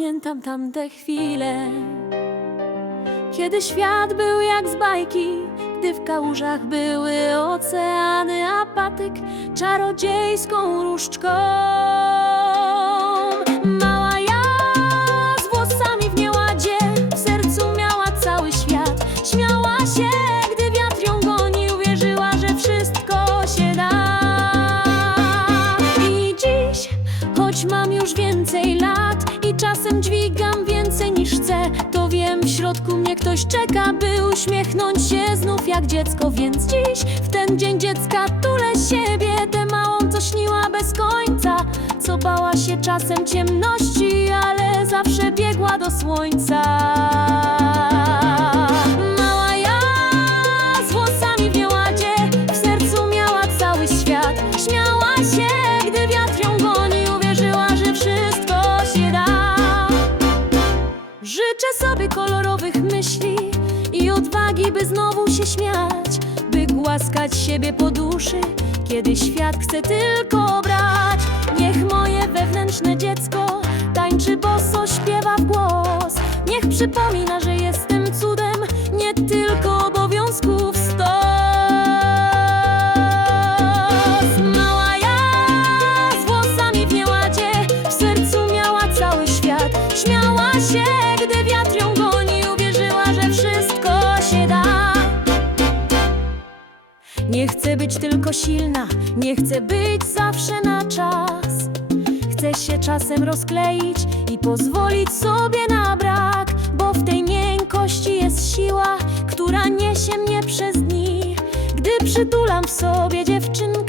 pamiętam tamte chwile Kiedy świat był jak z bajki Gdy w kałużach były oceany A patyk czarodziejską różdżką. Mała ja z włosami w nieładzie W sercu miała cały świat. Śmiała się, gdy wiatr ją gonił Wierzyła, że wszystko się da. I dziś, choć mam już więcej lat Czasem dźwigam więcej niż chcę. To wiem, w środku mnie ktoś czeka By uśmiechnąć się znów jak dziecko. Więc dziś, w ten dzień dziecka Tulę siebie, tę małą, co śniła bez końca. Co bała się czasem ciemności Ale zawsze biegła do słońca Życzę sobie kolorowych myśli I odwagi, by znowu się śmiać By głaskać siebie po duszy Kiedy świat chce tylko brać. Niech moje wewnętrzne dziecko Tańczy boso, śpiewa w głos. Niech przypomina, chcę być tylko silna Nie chcę być zawsze na czas. Chcę się czasem rozkleić I pozwolić sobie na brak Bo w tej miękkości jest siła Która niesie mnie przez dni. Gdy przytulam w sobie dziewczynkę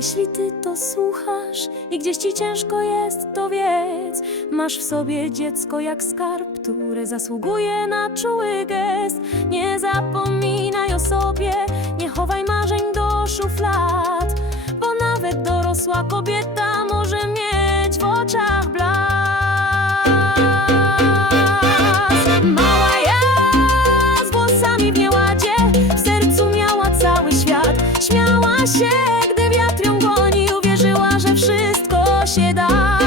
jeśli ty to słuchasz i gdzieś ci ciężko jest, to wiedz Masz w sobie dziecko jak skarb, które zasługuje na czuły gest. Nie zapominaj o sobie, nie chowaj marzeń do szuflad Bo nawet dorosła kobieta verdad.